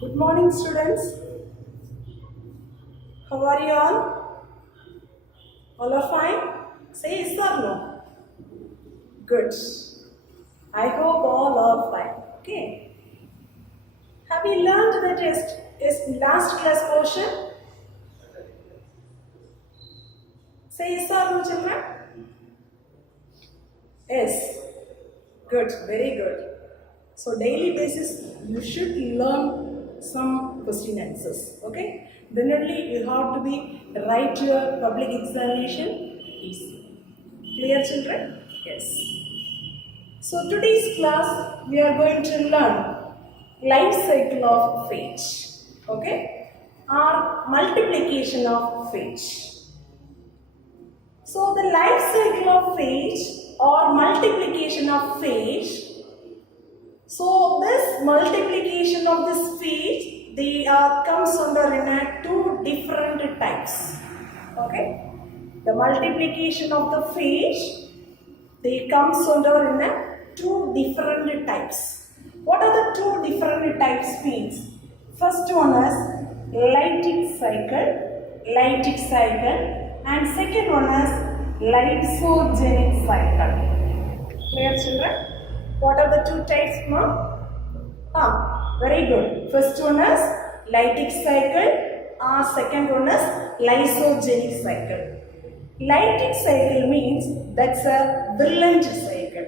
Good morning, students. How are you all? All are fine? Say yes or no. Good. I hope all are fine. Okay. Have you learned the test? Is last class portion? Say yes or no, children. Yes. Good. Very good. So daily basis, you should learn some question answers. Okay. Then only you have to be write your public examination easy. Clear, children? Yes. So today's class we are going to learn life cycle of phage. Okay. Or multiplication of phage. So the life cycle of phage or multiplication of phage. So this multiplication of this phage, they comes under in two different types. Okay, the multiplication of the phage, they comes under in two different types. What are the two different types means? First one is lytic cycle, and second one is lysogenic cycle. Clear, children? What are the two types, ma'am? Very good. First one is lytic cycle. Second one is lysogenic cycle. Lytic cycle means that's a virulent cycle.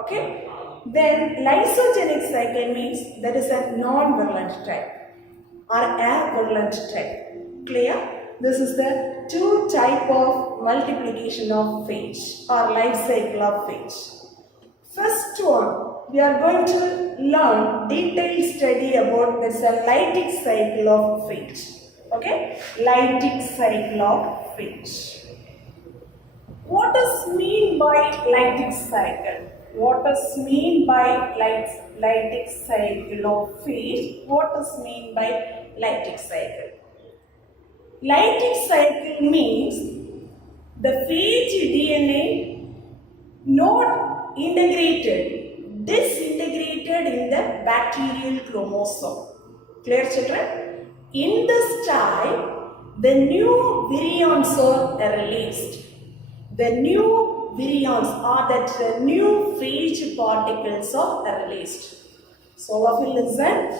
Okay. Then lysogenic cycle means that is a non-virulent type or a virulent type. Clear? This is the two type of multiplication of phage or life cycle of phage. First one, we are going to learn detailed study about this lytic cycle of phage. Okay, lytic cycle of phage. What does mean by lytic cycle? What does mean by lytic cycle of phage? What does mean by lytic cycle? Lytic cycle means the phage DNA not integrated, disintegrated in the bacterial chromosome. Clear, children? In this type, the new virions are released. The new virions are that new phage particles are released. So all of you listen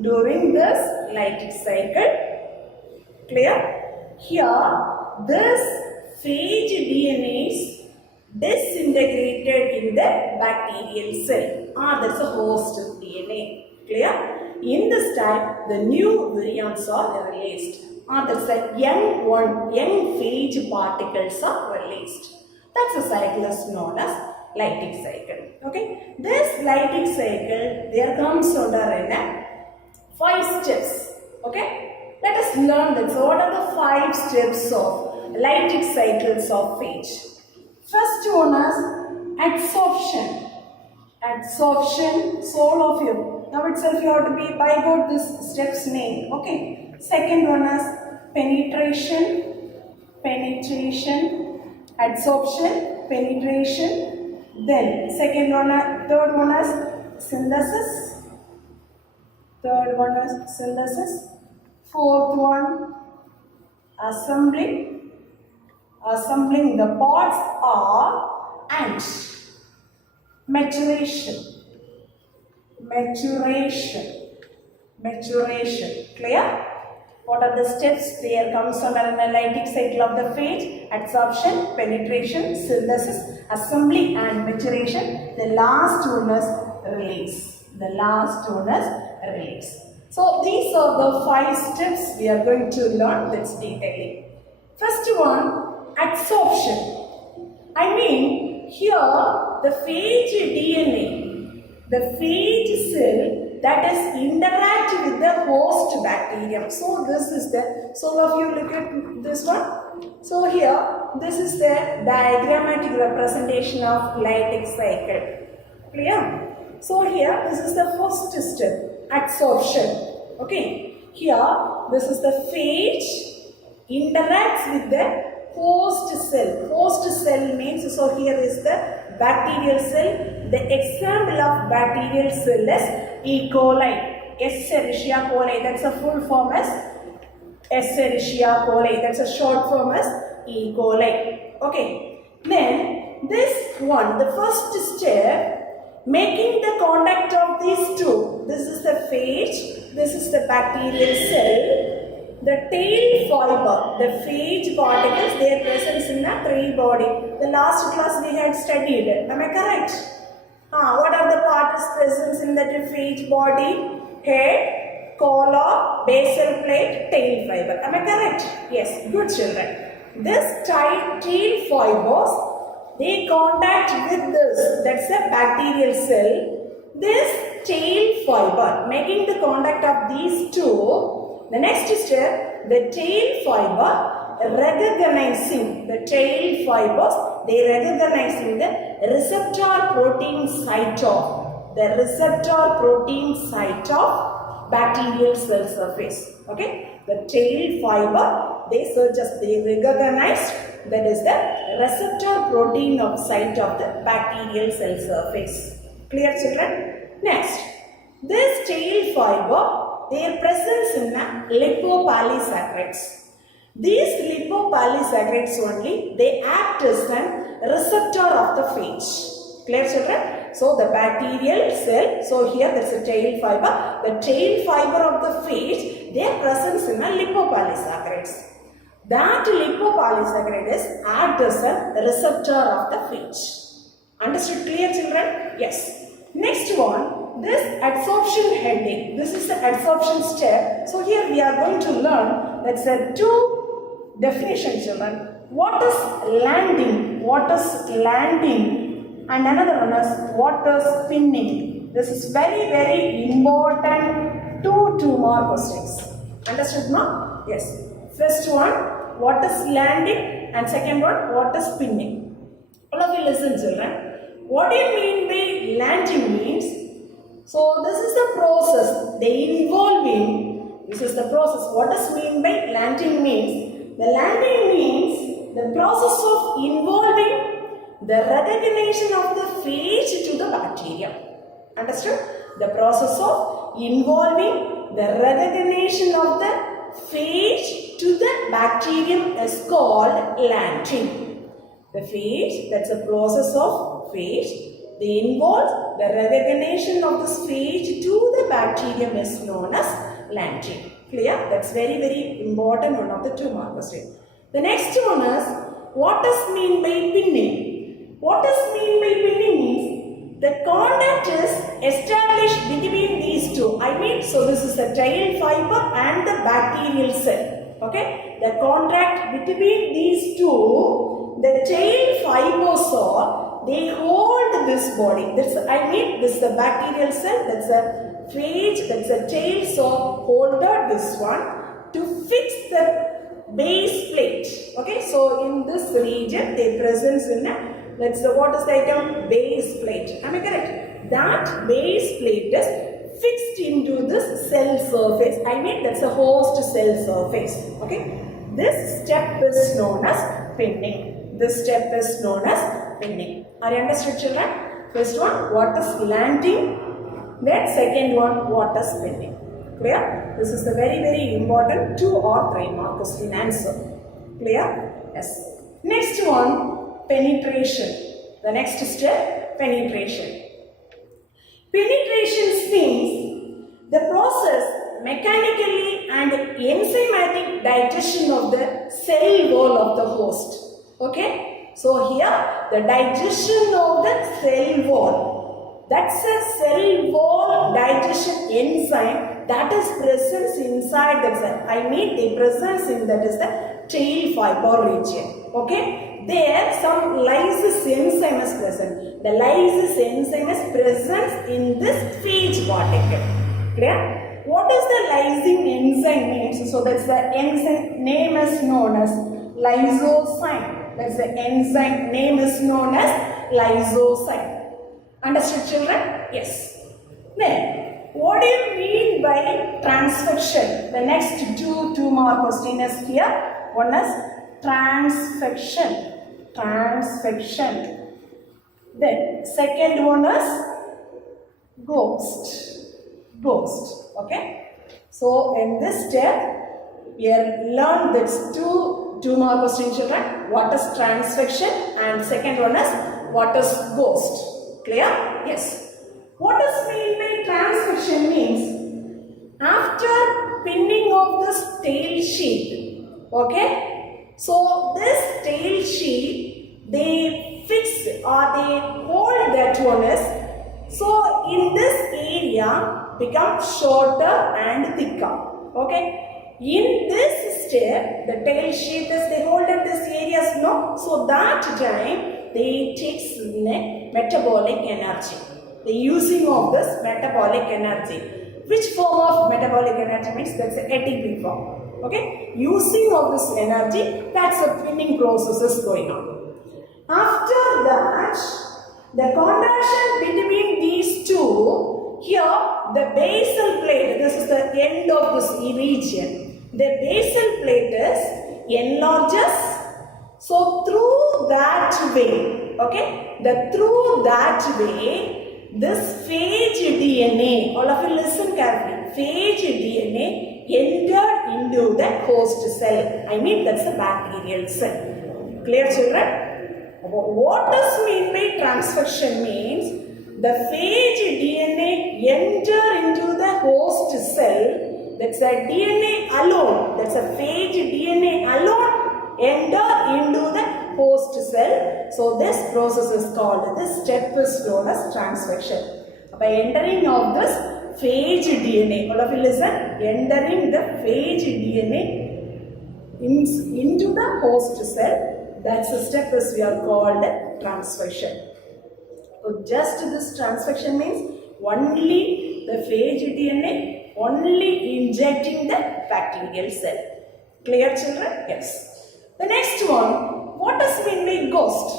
during this lytic cycle. Clear? Here, this phage DNA is disintegrated in the bacterial cell, that's a host DNA. Clear? In this type, the new virions are released, that's a young phage particles are released. That's a cycle is known as lytic cycle. Okay, this lytic cycle there comes under in 5 steps. Okay, let us learn that. So what are the 5 steps of lytic cycles of phage? First one is adsorption. Adsorption, so all of you. Now itself you have to be by God this steps name. Okay. Second one is penetration. Adsorption, penetration. Then third one is synthesis. Fourth one, assembling. Assembling the parts are and maturation. Clear? What are the steps? There comes under an lytic cycle of the phage: adsorption, penetration, synthesis, assembly and maturation. The last one is release. So these are the 5 steps we are going to learn this detailing. First one, adsorption. I mean here the phage DNA, the phage cell that is interact with the host bacterium. So this is so all of you look at this one. So here this is the diagrammatic representation of lytic cycle. Clear? So here this is the first step, adsorption. Okay. Here this is the phage interacts with the host cell. Host cell means, so here is the bacterial cell. The example of bacterial cell is E. coli. Escherichia coli. That's a full form as Escherichia coli. That's a short form as E. coli. Okay. Then this one, the first step, making the contact of these two. This is the phage. This is the bacterial cell. The tail fiber, the phage particles, their presence in the tree body. The last class we had studied it. Am I correct? What are the parts present in the phage body? Head, collar, basal plate, tail fiber. Am I correct? Yes. Good children. This tail fibers, they contact with this. That's a bacterial cell. This tail fiber, making the contact of these two. The next step, the tail fiber recognizing the tail fibers, they recognizing the receptor protein site of bacterial cell surface. Okay, the tail fiber, they recognize that is the receptor protein of site of the bacterial cell surface. Clear children? Next, this tail fiber, their presence in the lipopolysaccharides. These lipopolysaccharides only, they act as a receptor of the phage. Clear children? So the bacterial cell, so here there's a tail fiber. The tail fiber of the phage, their presence in the lipopolysaccharides. That lipopolysaccharides act as a receptor of the phage. Understood? Clear children? Yes. Next one, this adsorption heading. This is the adsorption step. So here we are going to learn, let's say, two definitions, children. What is landing? What is landing? And another one is what is pinning. This is very, very important 2 mark questions. Understood now? Yes. First one, what is landing? And second one, what is pinning? All of you listen, children. What do you mean by landing means? So this is the process, they involving, this is the process. What does mean by landing means? The landing means the process of involving the recognition of the phage to the bacteria. Understood? The process of involving the recognition of the phage to the bacterium is called landing. The phage, that's a process of phage. They involve the recognition of this phage to the bacterium is known as landing. Clear? That's very, very important one of the 2 mark question. The next one is what does mean by pinning? What does mean by pinning means the contact is established between these two. So this is the tail fiber and the bacterial cell. Okay? The contact between these two. The tail fibers are, they hold this body. This is the bacterial cell, that's a phage, that's a tail, so holded this one to fix the base plate. Okay, so in this region, they presence in a, what is the item? Base plate. Am I correct? That base plate is fixed into this cell surface. That's a host cell surface. Okay, this step is known as pinning. This step is known as pinning. Are you understood, children? First one, what is landing? Then second one, what is pinning? Clear? This is the very, very important 2 or 3 mark question answer. Clear? Yes. Next one, penetration. The next step, penetration. Penetration means the process mechanically and enzymatic digestion of the cell wall of the host. Okay, so here the digestion of the cell wall, that's a cell wall digestion enzyme that is present inside the cell. The presence in that is the tail fiber region. Okay, there some lysis enzyme is present. The lysis enzyme is present in this phage particle. Clear? What is the lysine enzyme means? So that's the enzyme name is known as lysozyme. That's the enzyme name is known as lysozyme. Understood, children? Yes. Then, what do you mean by transfection? The next 2 mark question is here. One is transfection. Transfection. Then, second one is ghost. Ghost. Okay. So in this step, we have learned this two more questions, children. What is transvection and second one is what is ghost. Clear? Yes. What does mean by transvection means after pinning of this tail sheet. Okay. So this tail sheet they fix or they hold that one is. So in this area become shorter and thicker. Okay. In this step, the tail sheet is they hold at this areas, no? So that time they takes metabolic energy. The using of this metabolic energy. Which form of metabolic energy means that's the ATP form. Okay. Using of this energy, that's a pinning process is going on. After that, the contraction between these two, here the basal plate, this is the end of this region. The basal plate is enlarges. So through that way, okay, through that way, this phage DNA, all of you listen carefully, phage DNA entered into the host cell. I mean that's the bacterial cell. Clear, children? What does mean by transvection means the phage DNA enter into the host cell. That's a DNA alone. That's a phage DNA alone enter into the host cell. So this process is called, this step is known as transvection. By entering of this phage DNA, all of you listen, entering the phage DNA into the host cell. That's the step is we are called transvection. So just this transvection means only the phage DNA, only injecting the bacterial cell. Clear, children? Yes. The next one, what does mean by ghost?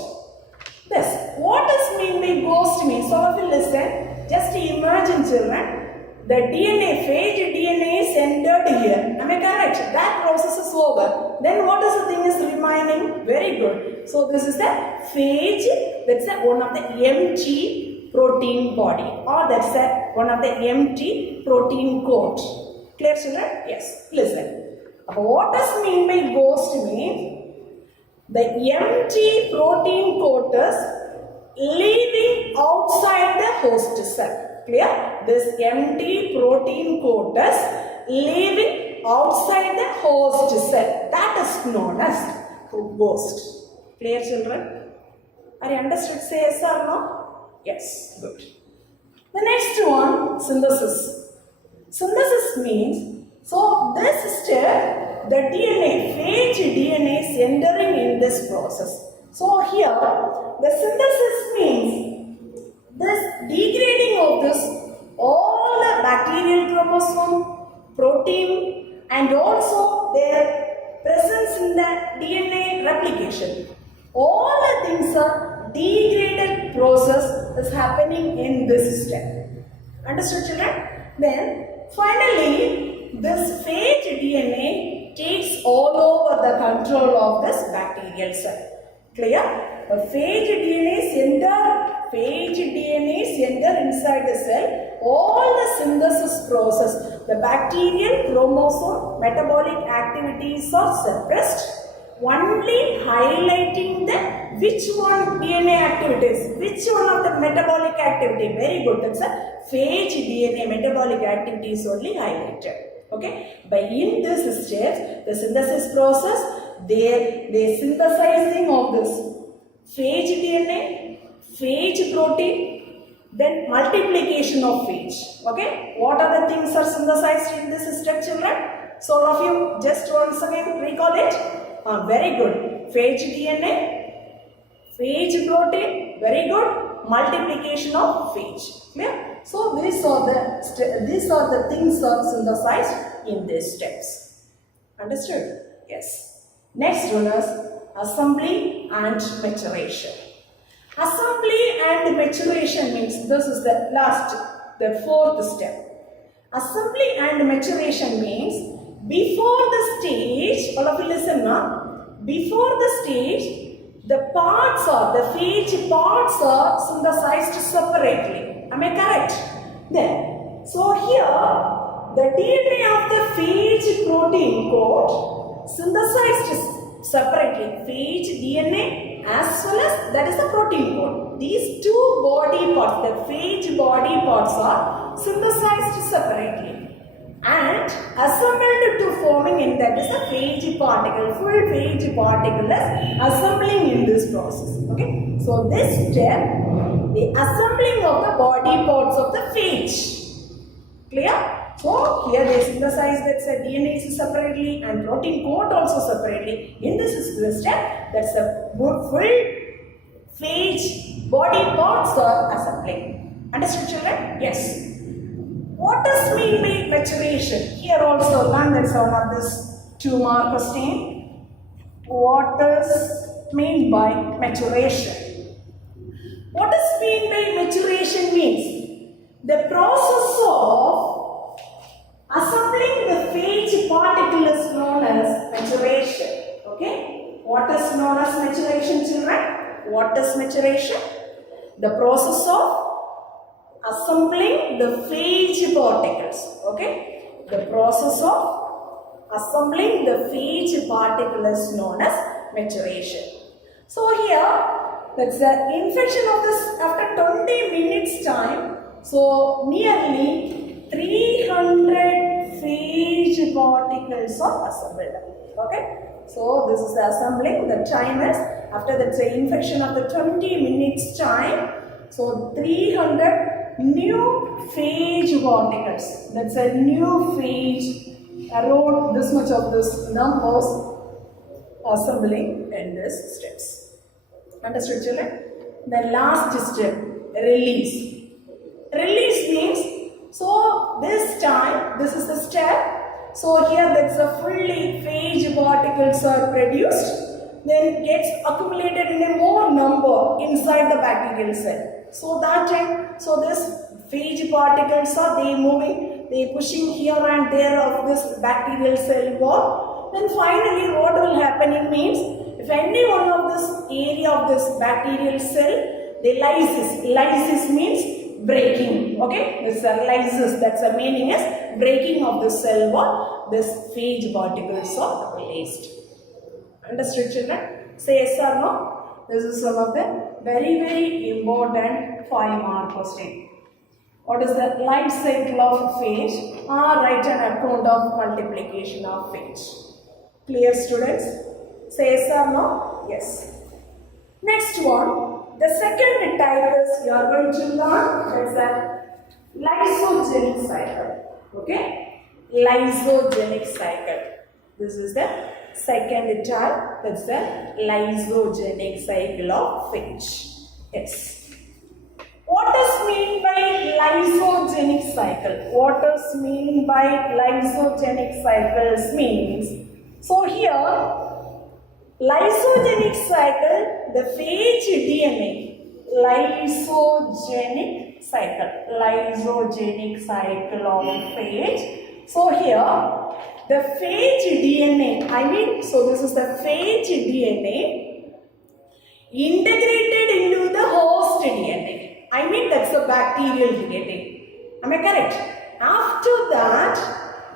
This, what does mean by ghost means? All of you listen, just imagine, children. The DNA, phage DNA is entered here. Am I correct? That process is over. Then what is the thing is remaining? Very good. So this is the phage. That's one of the empty protein body, or that's one of the empty protein coat. Clear, children? Yes. Listen. What does mean by ghost means? The empty protein coat is leaving outside the host cell. Clear? This empty protein coat is leaving outside the host cell. That is known as ghost. Clear, children? Are you understood? Say yes or no? Yes. Good. The next one, synthesis. Synthesis means, so this step, the DNA, phage DNA is entering in this process. So here, the synthesis means this degrading of this, all the bacterial chromosome, protein, and also their presence in the DNA replication. All the things are degraded process is happening in this step. Understood, children? Then finally, this phage DNA takes all over the control of this bacterial cell. Clear? The phage DNA is enter inside the cell. All the synthesis process, the bacterial chromosome metabolic activities are suppressed, only highlighting the which one DNA activities, which one of the metabolic activity. Very good. That's a phage DNA metabolic activities only highlighted. Okay. By in this stage, the synthesis process, they synthesizing of this phage DNA, phage protein, then multiplication of phage. Okay. What are the things are synthesized in this step, children? So all of you just once again recall it. Very good. Phage DNA, phage protein, very good. Multiplication of phage. Clear? So these are the things are synthesized in these steps. Understood? Yes. Next one is assembly and maturation. Assembly and maturation means this is the fourth step. Assembly and maturation means before the stage, all of you listen now, before the stage, the phage parts are synthesized separately. Am I correct? Then, so here, the DNA of the phage protein coat synthesized separately. Phage DNA as well as that is the protein coat. These two body parts, the phage body parts are synthesized separately and assembled to forming in that is the phage particle. Full phage particle is assembling in this process. Okay. So this step, the assembling of the body parts of the phage. Clear? So here they synthesize that DNA separately and protein coat also separately. In this is the step that's a full phage body parts are assembling. Understood, children? Yes. What does mean by maturation? Here also learn that one of this 2-mark question. What does mean by maturation? What does mean by maturation means the process of assembling the phage particle is known as maturation. Okay? What is known as maturation, children? What is maturation? The process of assembling the phage particles. Okay? The process of assembling the phage particle is known as maturation. So here, that's the infection of this after 20 minutes time. So nearly 300 phage particles are assembled. Okay? So this is the assembling. The time is after the infection of the 20 minutes time. So 300 new phage particles. That's a new phage. Around this much of this numbers assembling in this steps. Understood, children? The last step, release. Release means, so this time, this is the step. So here that's a fully phage particles are produced, then gets accumulated in a more number inside the bacterial cell. So that time, so this phage particles are they moving, they pushing here and there of this bacterial cell wall. Then finally what will happen means, if any one of this area of this bacterial cell, they lysis. Lysis means breaking. Okay, this lysis, that's the meaning is breaking of the cell wall. This phage particles are released. Understood, children? Say yes or no? This is one of the very important 5-mark question. What is the life cycle of phage? Write an account of multiplication of phage. Clear, students? Say yes or no? Yes. Next one, the second type is you are going to learn, that's a lysogenic cycle. Okay? Lysogenic cycle. This is the second type, that's the lysogenic cycle of phage. Yes. What does mean by lysogenic cycle? What does mean by lysogenic cycles means? So here, lysogenic cycle, the phage DNA, lysogenic cycle of phage. So here, the phage DNA, so this is the phage DNA integrated into the host DNA. That's the bacterial DNA. Am I correct? After that,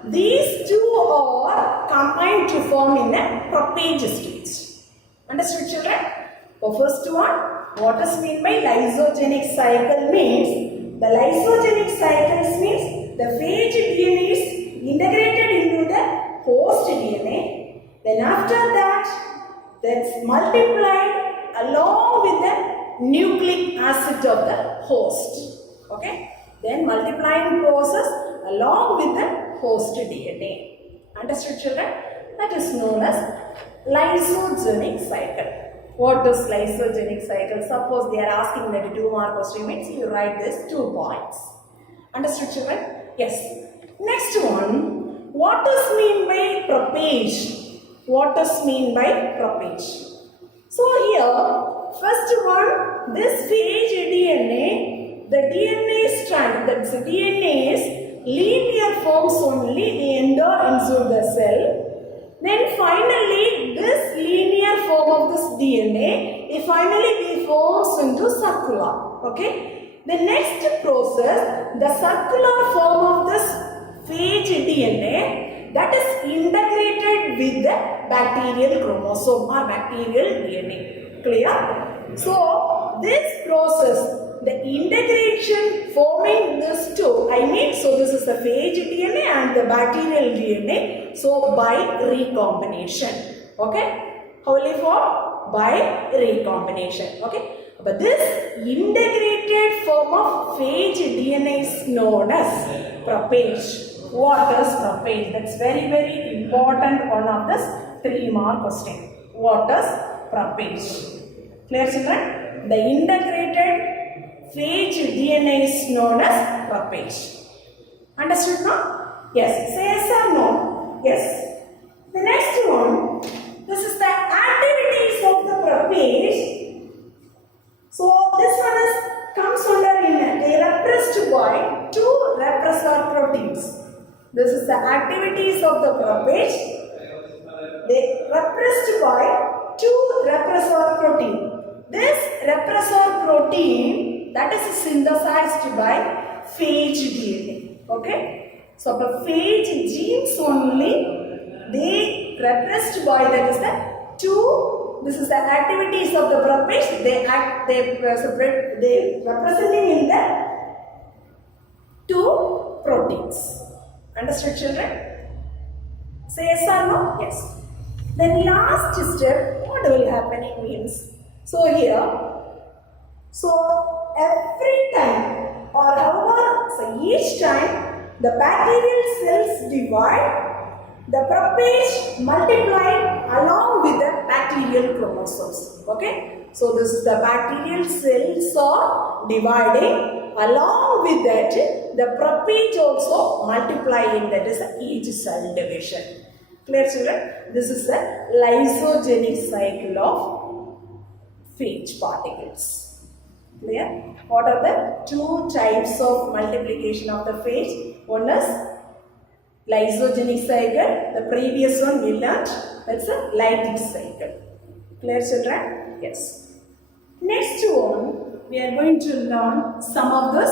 these two are combined to form in a prophage stage. Understood, children? For first one, what does mean by lysogenic cycle means? The lysogenic cycles means the phage DNA is integrated into the host DNA. Then after that, that's multiplied along with the nucleic acid of the host. Okay? Then multiplying process along with the host DNA. Understood, children? That is known as lysogenic cycle. What is lysogenic cycle? Suppose they are asking that 2-mark question means you write this 2 points. Understood, children? Yes. Next one, what does mean by prophage? What does mean by prophage? So here, first one, this phage DNA, the DNA strand, that's the DNA is linear forms only, they enter into the cell. Then finally, this linear form of this DNA, it finally forms into circular. Okay. The next process, the circular form of this phage DNA that is integrated with the bacterial chromosome or bacterial DNA. Clear? So this process, the integration forming this two, so this is the phage DNA and the bacterial DNA, so by recombination. Okay? How will you form? By recombination. Okay? But this integrated form of phage DNA is known as prophage. What is prophage? That's very important one of this 3-mark question. What is prophage? Clear, children? The integrated phage DNA is known as prophage. Understood now? Yes. Say yes or no? Yes. The next one, this is the activities of the prophage. So this one comes under they are repressed by 2 repressor proteins. This is the activities of the prophage. They repressed by 2 repressor protein. This repressor protein that is synthesized by phage DNA. Okay? So the phage genes only they repressed by that is the 2. This is the activities of the prophage. They representing in the 2 proteins. Understood, children? Say yes or no? Yes. Then last step, what will happen means. So here, so every time or however, so each time the bacterial cells divide, the prophage multiply along with the bacterial chromosomes. Okay? So this is the bacterial cells are dividing. Along with that, the prophage also multiplying, that is each cell division. Clear, children? This is the lysogenic cycle of phage particles. Clear? What are the 2 types of multiplication of the phage? One is lysogenic cycle. The previous one we learnt, that's a lytic cycle. Clear, children? Yes. Next one, we are going to learn some of this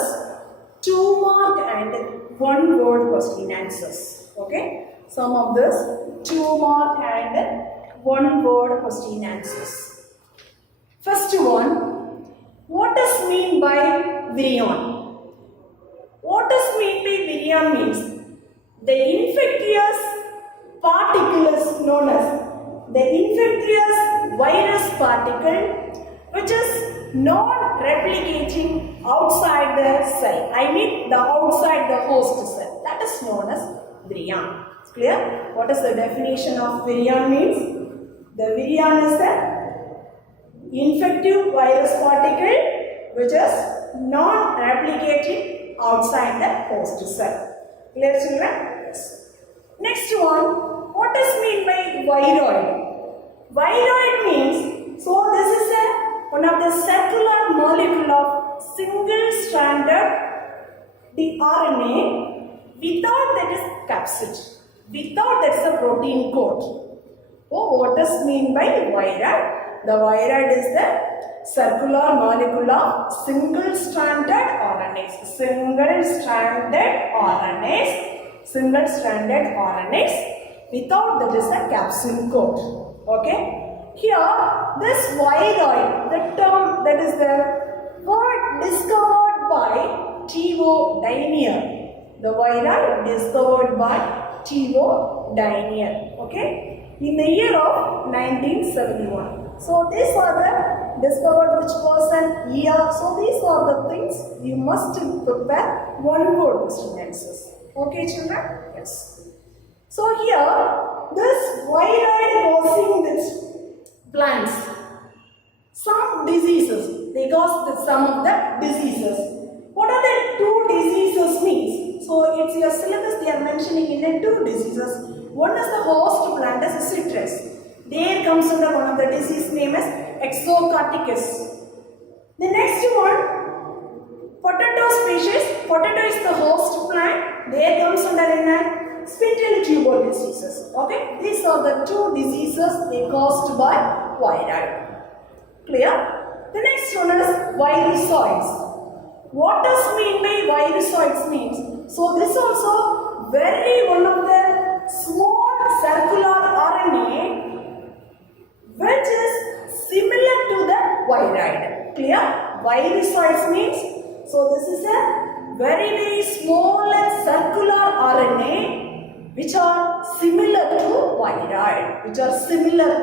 2-mark and 1-word question answers. Okay? Some of this 2-mark and 1-word question answers. First one, what does mean by virion? What does mean by virion means? The infectious particle is known as the infectious virus particle which is non-replicating outside the cell. The outside the host cell. That is known as virion. Clear? What is the definition of virion means? The virion is the infective virus particle which is non-replicating outside the host cell. Clear, children? Yes. Next one, what does mean by viroid? Viroid means, so this is one of the circular molecule of single-stranded RNA without that is capsid, without that is a protein coat. Oh, what does mean by viroid? The viroid is the circular molecule of single-stranded RNAs. Single-stranded RNAs without that is a capsule coat. Okay? Here, this viroid, the term that is the word discovered by T.O. Danier. The viroid discovered by T.O. Danier. Okay? In the year of 1971. So these are the discovered which person, year. So these are the things you must prepare 1-word question answers. Okay, children? Yes. So here, this viroid causing this plants some diseases. They cause some of the diseases. What are the 2 diseases means? So it's your syllabus they are mentioning in the 2 diseases. One is the host plant as citrus. There comes under one of the disease name as exocarticus. The next one, potato species. Potato is the host plant. There comes under in spindle tubal diseases. Okay, these are the 2 diseases they caused by viroid. Clear? The next one is virusoids. What does mean by virusoids means? So this also very one of RNA which are similar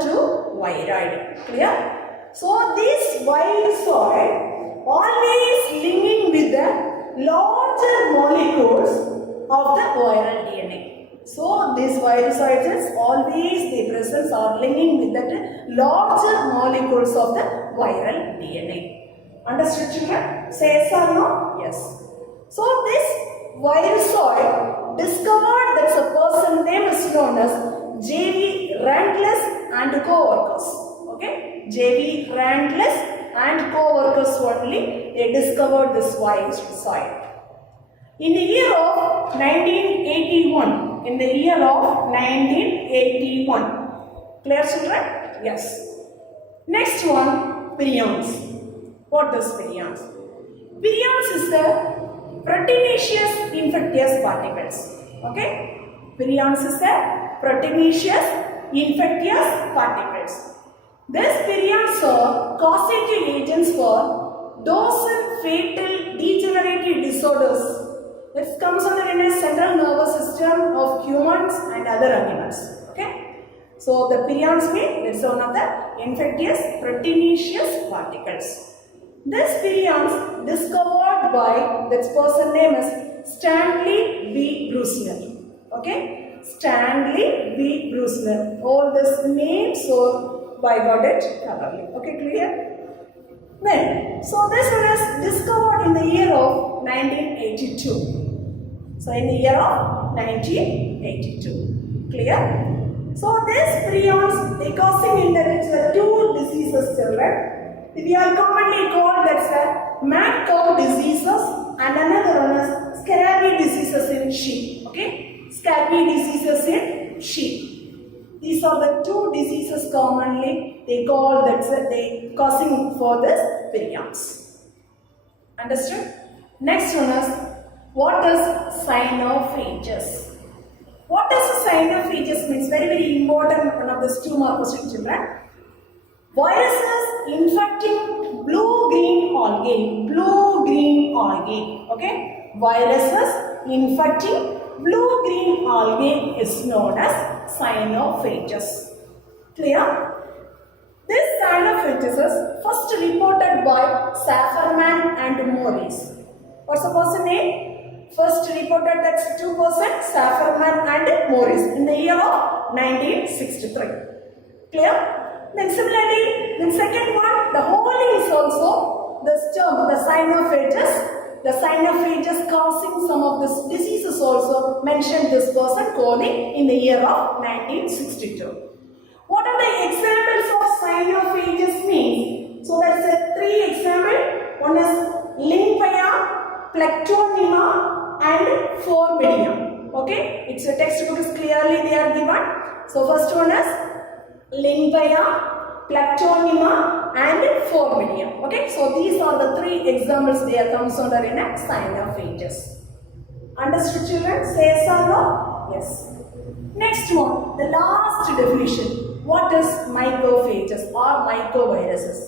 to viroid. Clear? So this virusoid always linking with the larger molecules of the viral DNA. So these virusoids always they presence are linking with that larger molecules of the viral DNA. Understood, children? Say yes or no? Yes. So this virusoid discovered that a person name is known as J.V. Randless and co-workers. Okay? J.V. Randless and co-workers only they discovered this virusoid. In the year of 1981. Clear, children? Yes. Next one, virions. What is virions? Virions is the proteinaceous infectious particles. Okay? Virions is the proteinaceous infectious particles. These virions are causative agents for dorsal fatal degenerative disorders. This comes under the central nervous system of humans and other animals. Okay? So the virions mean it's one of the infectious proteinaceous particles. This virions discovered by this person name is Stanley B. Brusner. Okay? Stanley B. Brusner. All these names so I got it thoroughly. Okay, clear? Then, so this one is discovered in the year of 1982. So in the year of 1982. Clear? So this virions they causing in the two diseases, children. They are commonly called as mad cow diseases and another one is scurvy diseases in sheep. Okay? Scurvy diseases in sheep. These are the two diseases commonly they call that they causing for this virions. Understood? Next one is what is cyanophages? What is cyanophages means very important one of these 2 mark question, children. Viruses infecting blue-green algae. Okay? Viruses infecting blue-green algae is known as cyanophages. Clear? This cyanophages is first reported by Safferman and Morris. What's the person name? First reported that's 2 persons, Safferman and Morris in the year of 1963. Clear? Then similarly, the second one, the whole is also the term, the cyanophages. The cyanophages causing some of these diseases also mentioned this person calling in the year of 1962. What are the examples of cyanophages mean? So that's 3 examples. One is Lymphia, Plectonema and Formidium. Okay, it's a textbook is clearly they are given. So first one is Lymphia, Plectonema and Formidium. Okay, so these are the 3 examples they are comes under in a cyanophages. Understood, children? Say yes or no? Yes. Next one, the last definition. What is mycophages or mycoviruses?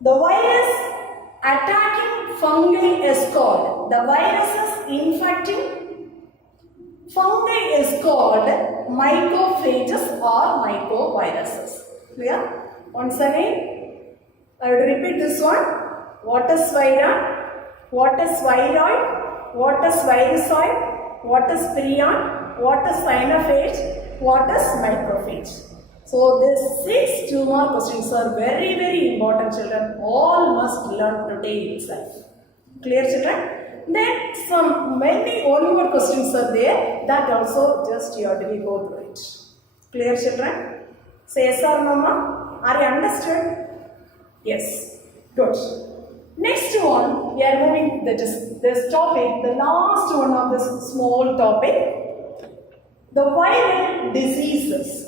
The virus attacking fungi is called, the viruses infecting fungi is called mycophages or mycoviruses. Clear? Once again, I will repeat this one. What is viron? What is viroid? What is virusoid? What is prion? What is cyanophage? What is macrophage? So these 6 2 mark questions are very important, children. All must learn today itself. Clear, children? Then some many onward questions are there. That also just you have to go through it. Clear, children? Say yes or no, ma? Are you understood? Yes. Good. Next one, we are moving this topic, the last one of this small topic, the viral diseases.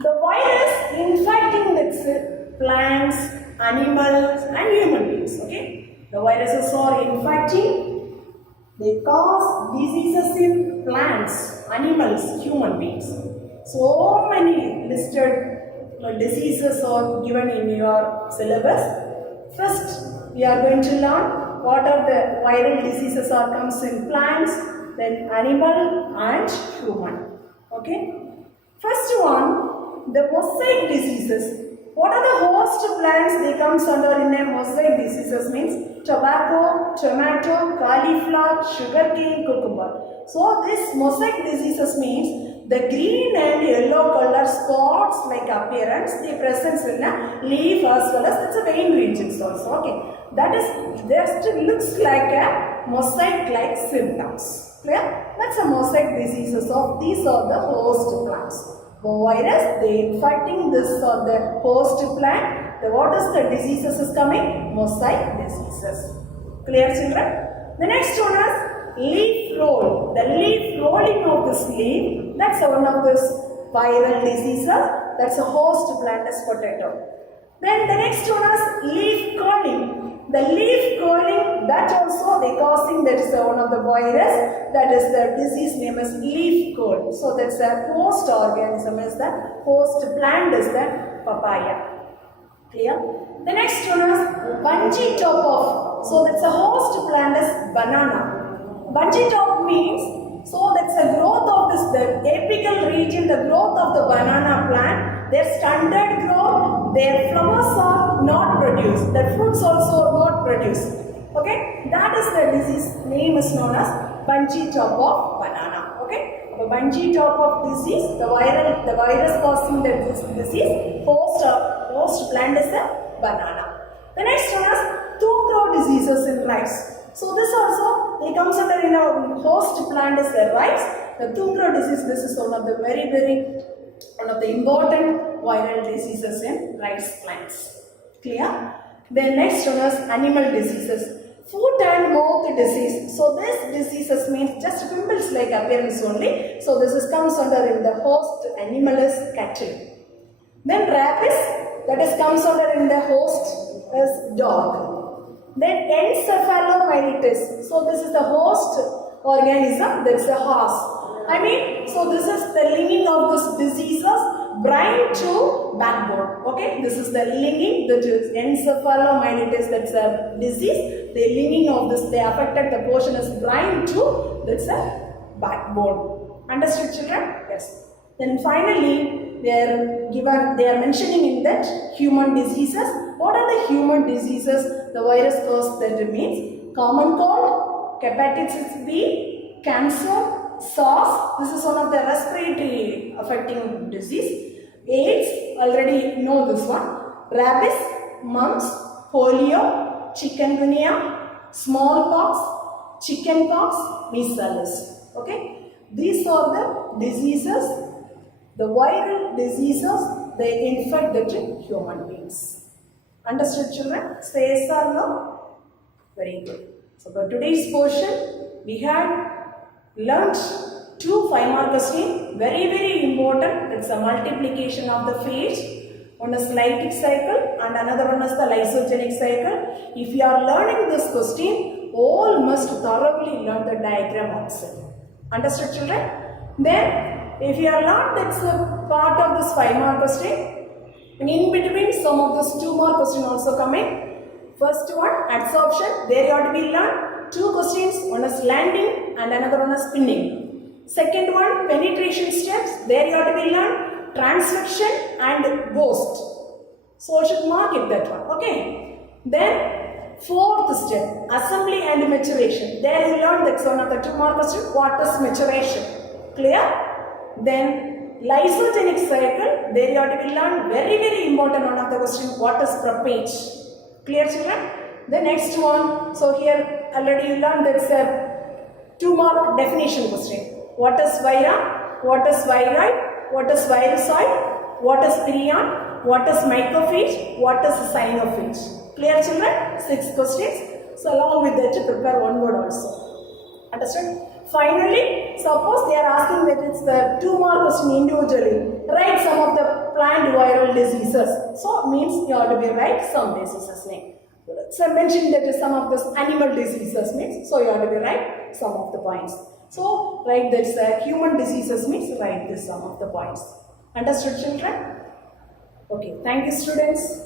The virus infecting the plants, animals and human beings. Okay? The viruses are infecting, they cause diseases in plants, animals, human beings. So many listed diseases are given in your syllabus. First, we are going to learn what are the viral diseases are comes in plants, then animal and human. Okay. First one, the mosaic diseases. What are the host plants they comes under in a mosaic diseases means tobacco, tomato, cauliflower, sugarcane, cucumber. So this mosaic diseases means the green and yellow color spots like appearance they present in a leaf as well as it's a vein regions also. Okay, that is just looks like a mosaic like symptoms. Clear? That's a mosaic diseases of these are the host plants. The virus, they infecting this or the host plant. The what is the diseases is coming? Mosaic diseases. Clear, children? The next one is leaf roll. The leaf rolling of this leaf, that's one of this viral diseases. That's a host plant as potato. Then the next one is leaf curling. The leaf curling, that also they causing that is one of the virus, that is the disease name is leaf curl. So that's the host organism is the host plant is the papaya. Clear? The next one is bungee top of. So that's a host plant is banana. Bungee top means, so that's the growth of this, the apical region, the growth of the banana plant. Their stunted growth, their flowers are not produced, their fruits also are not produced. Okay, that is the disease name is known as bungee top of banana. Okay, the bungee top of disease, the virus causing the disease, host plant is the banana. The next one is two-crow diseases in rice. So this also they comes under in our host plant is the rice. The two-crow disease, this is one of the one of the important viral diseases in rice plants. Clear? Then next one is animal diseases. Foot and mouth disease. So this diseases means just pimples like appearance only. So this is comes under in the host animal is cattle. Then rabies, that is comes under in the host is dog. Then encephalomyelitis. So this is the host organism, that's a horse. So this is the linking of this diseases brain to backbone. Okay, this is the linking, that is encephalomyelitis, that's a disease. The linking of this, they affected the portion is brain to, that's a backbone. Understood, children? Yes. Then finally, they are mentioning in that human diseases. What are the human diseases the virus cause? That means common cold, hepatitis B, cancer, SARS, this is one of the respiratory affecting disease. AIDS, already know this one. Rabies, mumps, polio, chikungunya, smallpox, chickenpox, measles. Okay, these are the diseases, the viral diseases, they infect the human beings. Understood, children? Say yes or no? Very good. So for today's portion, we had learned 2 5-mark questions, very important. It's a multiplication of the phage. One is lytic cycle and another one is the lysogenic cycle. If you are learning this question, all must thoroughly learn the diagram also. Understood, children? Then, if you are learned that's a part of this 5-mark question, and in between some of this 2-mark question also coming. First one, absorption, there you have to be learned. 2 questions, one is landing and another one is spinning. Second one, penetration steps, there you have to be learned transfection and ghost. So I should mark it that one, okay. Then 4th step, assembly and maturation. There you learn that's one of the 2-mark questions, what is maturation. Clear? Then lysogenic cycle, there you have to be learned very important one of the question, what is propage. Clear, children? The next one, so here already you learned that's a 2-mark definition question. What is vira? What is viroid? What is virusoid? What is prion? What is microphage? What is cyanophage? Clear, children? 6 questions. So along with that, you prepare one word also. Understood? Finally, suppose they are asking that it's the 2-mark question individually. Write some of the plant viral diseases. So it means you have to be write some diseases name. So I mentioned that some of those animal diseases means, so you have to be write some of the points. So write that human diseases means write this some of the points. Understood, children? Okay, thank you, students.